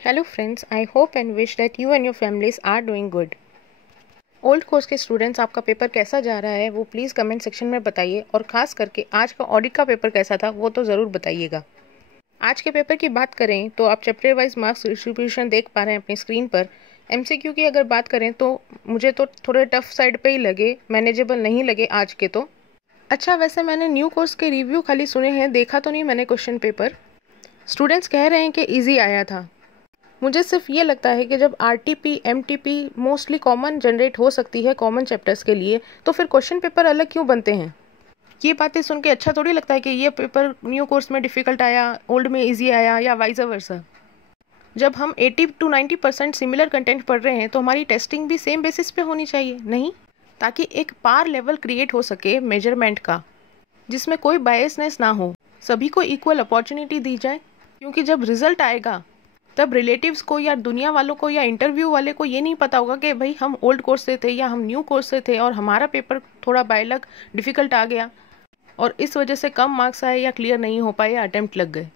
Hello friends, I hope and wish that you and your families are doing good. Old course के students, आपका paper कैसा जा रहा है वो प्लीज़ कमेंट सेक्शन में बताइए, और ख़ास करके आज का ऑडिट का पेपर कैसा था वो तो ज़रूर बताइएगा। आज के पेपर की बात करें तो आप चैप्टर वाइज मार्क्स डिस्ट्रीब्यूशन देख पा रहे हैं अपनी स्क्रीन पर। एमसीक्यू की अगर बात करें तो मुझे तो थोड़े टफ साइड पे ही लगे, मैनेजेबल नहीं लगे आज के तो। अच्छा, वैसे मैंने न्यू कोर्स के रिव्यू खाली सुने हैं, देखा तो नहीं मैंने क्वेश्चन पेपर। स्टूडेंट्स कह रहे हैं कि ईजी आया था। मुझे सिर्फ ये लगता है कि जब RTP MTP mostly common generate हो सकती है कॉमन चैप्टर्स के लिए, तो फिर क्वेश्चन पेपर अलग क्यों बनते हैं। ये बातें सुन के अच्छा थोड़ी लगता है कि ये पेपर न्यू कोर्स में डिफ़िकल्ट आया, ओल्ड में इजी आया, या वाइस वर्सा। जब हम 80 to 90% सिमिलर कंटेंट पढ़ रहे हैं तो हमारी टेस्टिंग भी सेम बेसिस पे होनी चाहिए, नहीं? ताकि एक पार लेवल क्रिएट हो सके मेजरमेंट का, जिसमें कोई बायसनेस ना हो, सभी को इक्वल अपॉर्चुनिटी दी जाए। क्योंकि जब रिजल्ट आएगा तब रिलेटिव्स को या दुनिया वालों को या इंटरव्यू वाले को ये नहीं पता होगा कि भाई हम ओल्ड कोर्स से थे या हम न्यू कोर्स से थे और हमारा पेपर थोड़ा बाय लक डिफ़िकल्ट आ गया और इस वजह से कम मार्क्स आए या क्लियर नहीं हो पाए या अटेम्प्ट लग गए।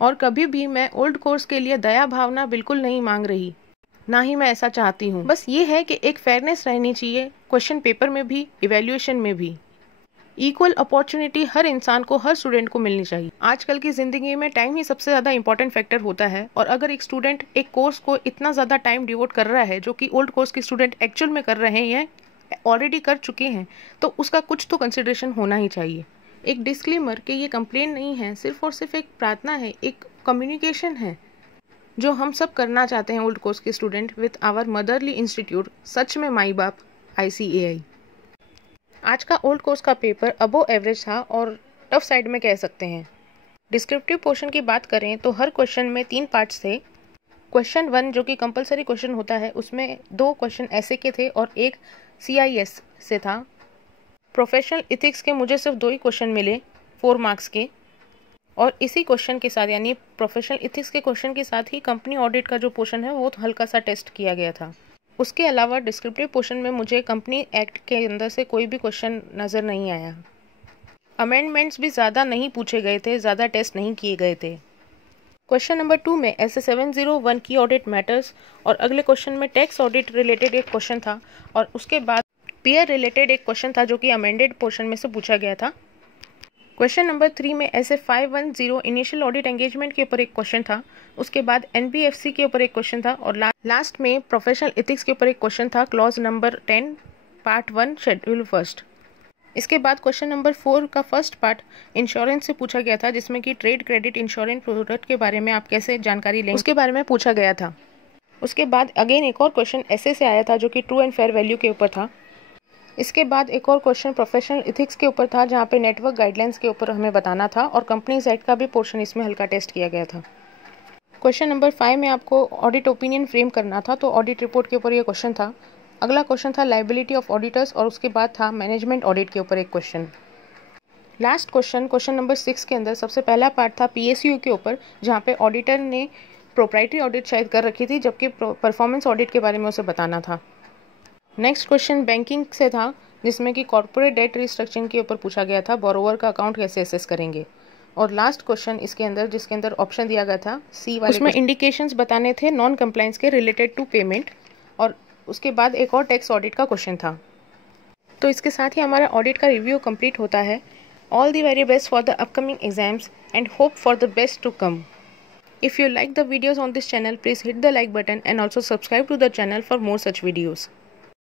और कभी भी मैं ओल्ड कोर्स के लिए दया भावना बिल्कुल नहीं मांग रही, ना ही मैं ऐसा चाहती हूँ। बस ये है कि एक फेयरनेस रहनी चाहिए क्वेश्चन पेपर में भी, इवेल्युएशन में भी। इक्वल अपॉर्चुनिटी हर इंसान को, हर स्टूडेंट को मिलनी चाहिए। आजकल की ज़िंदगी में टाइम ही सबसे ज़्यादा इंपॉर्टेंट फैक्टर होता है, और अगर एक स्टूडेंट एक कोर्स को इतना ज़्यादा टाइम डिवोट कर रहा है जो कि ओल्ड कोर्स के स्टूडेंट एक्चुअल में कर रहे हैं या ऑलरेडी कर चुके हैं, तो उसका कुछ तो कंसिडरेशन होना ही चाहिए। एक डिस्क्लेमर कि ये कंप्लेन नहीं है, सिर्फ और सिर्फ एक प्रार्थना है, एक कम्युनिकेशन है जो हम सब करना चाहते हैं ओल्ड कोर्स के student with our motherly institute, सच में माई बाप ICAI। आज का ओल्ड कोर्स का पेपर अबो एवरेज था और टफ साइड में कह सकते हैं। डिस्क्रिप्टिव पोर्शन की बात करें तो हर क्वेश्चन में 3 पार्ट्स थे। क्वेश्चन 1 जो कि कंपलसरी क्वेश्चन होता है, उसमें 2 क्वेश्चन ऐसे के थे और 1 CIS से था। प्रोफेशनल इथिक्स के मुझे सिर्फ 2 ही क्वेश्चन मिले 4 मार्क्स के, और इसी क्वेश्चन के साथ यानी प्रोफेशनल इथिक्स के क्वेश्चन के साथ ही कंपनी ऑडिट का जो पोर्शन है वो हल्का सा टेस्ट किया गया था। उसके अलावा डिस्क्रिप्टिव पोर्शन में मुझे कंपनी एक्ट के अंदर से कोई भी क्वेश्चन नज़र नहीं आया। अमेंडमेंट्स भी ज़्यादा नहीं पूछे गए थे, ज़्यादा टेस्ट नहीं किए गए थे। क्वेश्चन नंबर 2 में ऐसे 701 की ऑडिट मैटर्स, और अगले क्वेश्चन में टैक्स ऑडिट रिलेटेड एक क्वेश्चन था, और उसके बाद पीयर रिलेटेड एक क्वेश्चन था जो कि अमेंडेड पोर्शन में से पूछा गया था। क्वेश्चन नंबर 3 में ऐसे 510 इनिशियल ऑडिट एंगेजमेंट के ऊपर एक क्वेश्चन था, उसके बाद NBFC के ऊपर एक क्वेश्चन था, और लास्ट में प्रोफेशनल एथिक्स के ऊपर एक क्वेश्चन था, clause number 10 part 1 schedule first. इसके बाद क्वेश्चन नंबर 4 का फर्स्ट पार्ट इंश्योरेंस से पूछा गया था, जिसमें कि ट्रेड क्रेडिट इंश्योरेंस प्रोडक्ट के बारे में आप कैसे जानकारी लेंगे उसके बारे में पूछा गया था। उसके बाद अगेन एक और क्वेश्चन ऐसे से आया था जो कि ट्रू एंड फेयर वैल्यू के ऊपर था। इसके बाद एक और क्वेश्चन प्रोफेशनल इथिक्स के ऊपर था, जहाँ पे नेटवर्क गाइडलाइंस के ऊपर हमें बताना था, और कंपनीज एक्ट का भी पोर्शन इसमें हल्का टेस्ट किया गया था। क्वेश्चन नंबर 5 में आपको ऑडिट ओपिनियन फ्रेम करना था, तो ऑडिट रिपोर्ट के ऊपर ये क्वेश्चन था। अगला क्वेश्चन था लाइबिलिटी ऑफ ऑडिटर्स, और उसके बाद था मैनेजमेंट ऑडिट के ऊपर एक क्वेश्चन। लास्ट क्वेश्चन नंबर 6 के अंदर सबसे पहला पार्ट था PSU के ऊपर, जहाँ पे ऑडिटर ने प्रोप्राइटरी ऑडिट शायद कर रखी थी, जबकि परफॉर्मेंस ऑडिट के बारे में उसे बताना था। नेक्स्ट क्वेश्चन बैंकिंग से था, जिसमें कि कॉर्पोरेट डेट रिस्ट्रक्चरिंग के ऊपर पूछा गया था, बोरोवर का अकाउंट कैसे असेस करेंगे। और लास्ट क्वेश्चन इसके अंदर, जिसके अंदर ऑप्शन दिया गया था C वाले, उसमें इंडिकेशंस बताने थे नॉन कंप्लायंस के रिलेटेड टू पेमेंट, और उसके बाद एक और टैक्स ऑडिट का क्वेश्चन था। तो इसके साथ ही हमारा ऑडिट का रिव्यू कंप्लीट होता है। All the very best for the upcoming exams and hope for the best to come. If you like the videos on this channel, please hit the like button and also subscribe to the channel for more such videos.